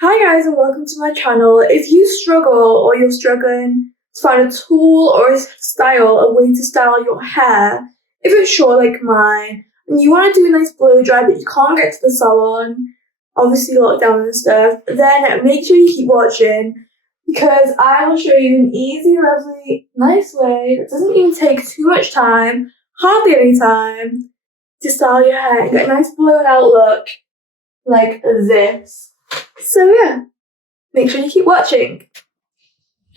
Hi guys and welcome to my channel. If you struggle or you're struggling to find a tool or a style, a way to style your hair, if it's short like mine, and you want to do a nice blow dry but you can't get to the salon, obviously lockdown and stuff, then make sure you keep watching because I will show you an easy, lovely, nice way that doesn't even take too much time, hardly any time, to style your hair and get a nice blown out look like this. So yeah, make sure you keep watching.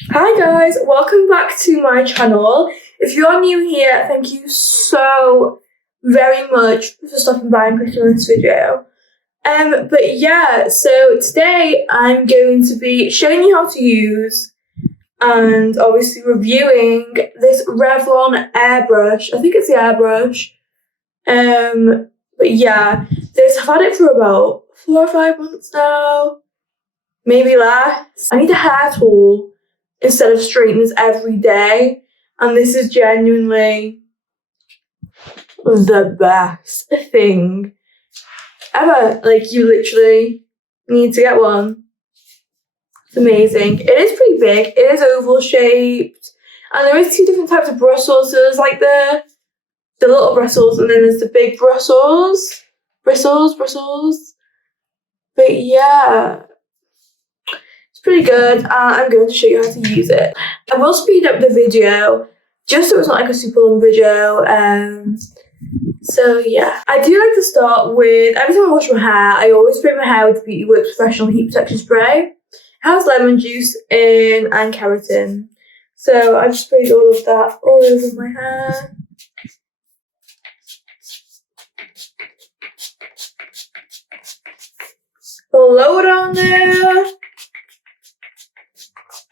Hi guys, welcome back to my channel. If you're new here, thank you so very much for stopping by and clicking on this video. But yeah, so today I'm going to be showing you how to use and obviously reviewing this Revlon airbrush. I think it's the airbrush. But yeah, I've had it for about 4 or 5 months now, maybe less. I need a hair tool instead of straighteners every day, and this is genuinely the best thing ever. Like, you literally need to get one. It's amazing. It is pretty big. It is oval shaped, and there is 2 different types of bristles. So there's like the little bristles, and then there's the big bristles. Bristles. But yeah, it's pretty good. I'm going to show you how to use it. I will speed up the video just so it's not like a super long video. So yeah, I do like to start with, every time I wash my hair, I always spray my hair with the Beauty Works Professional Heat Protection Spray. It has lemon juice in and keratin. So I've sprayed all of that all over my hair. Load on there.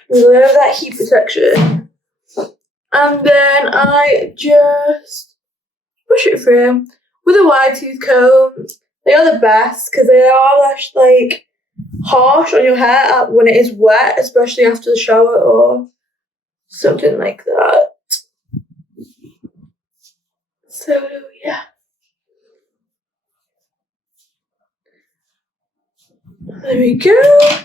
Love that heat protection. And then I just push it through with a wide tooth comb. They are the best because they are less like harsh on your hair when it is wet, especially after the shower or something like that. So yeah. There we go.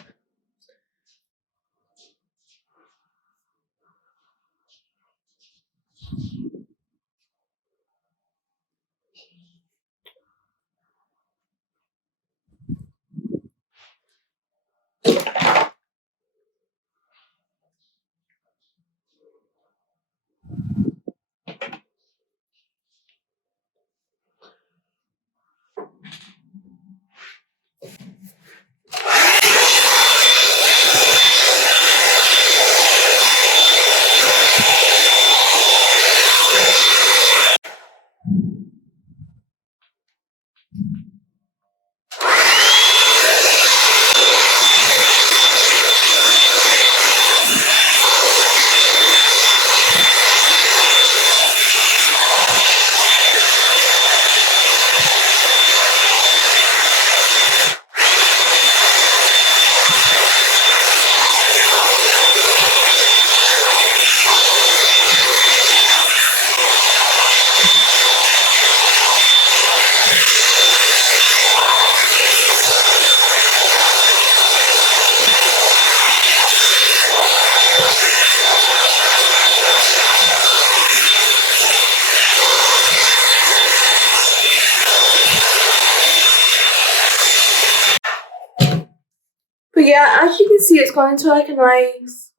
But yeah, as you can see, it's gone into like a nice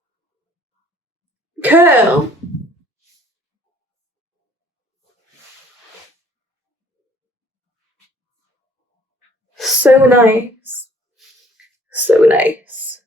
curl. So nice. So nice.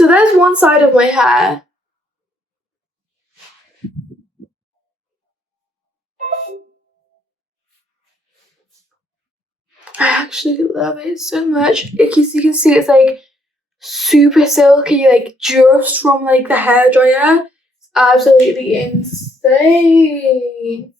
So there's one side of my hair. I actually love it so much. Because you can see it's like super silky, like just from like the hairdryer. It's absolutely insane.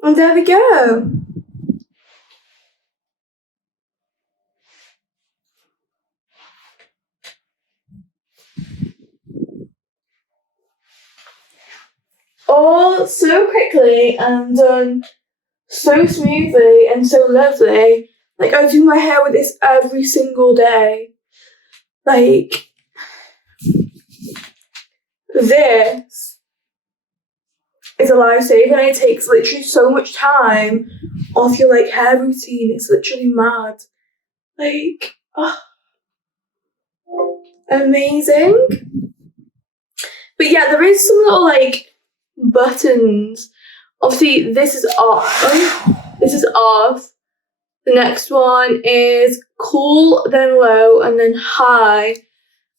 And there we go. All so quickly and done so smoothly and so lovely. Like, I do my hair with this every single day. Like, this is a lifesaver, and it takes literally so much time off your like hair routine. It's literally mad. Like, oh, amazing. But yeah, there is some little like buttons. Obviously, this is off. This is off. The next one is cool, then low, and then high.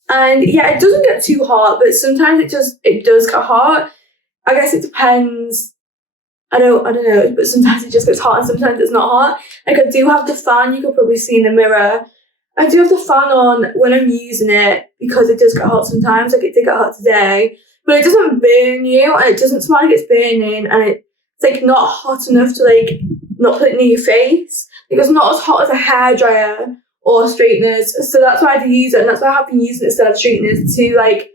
And yeah, it doesn't get too hot, but sometimes it does get hot. I guess it depends. I don't know, but sometimes it just gets hot and sometimes it's not hot. Like, I do have the fan, you could probably see in the mirror. I do have the fan on when I'm using it because it does get hot sometimes. Like, it did get hot today, but it doesn't burn you and it doesn't smell like it's burning, and it's like not hot enough to like not put it near your face. Like, it's not as hot as a hairdryer or straighteners, so that's why I do use it, and that's why I have been using it instead of straighteners, to like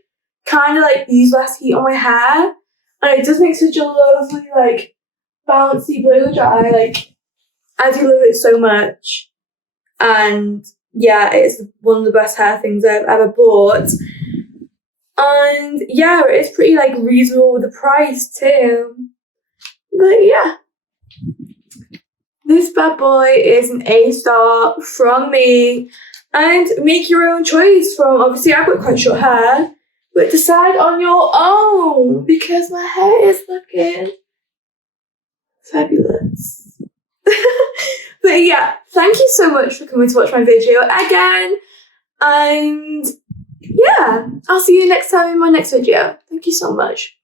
kind of like use less heat on my hair. And it does make such a lovely like bouncy blow dry. Like, I do love it so much. And yeah, it's one of the best hair things I've ever bought. And yeah, it's pretty like reasonable with the price too. But yeah, this bad boy is an A-star from me. And make your own choice from, obviously I've got quite short hair, but decide on your own, because my hair is looking fabulous. But yeah, thank you so much for coming to watch my video again. And yeah, I'll see you next time in my next video. Thank you so much.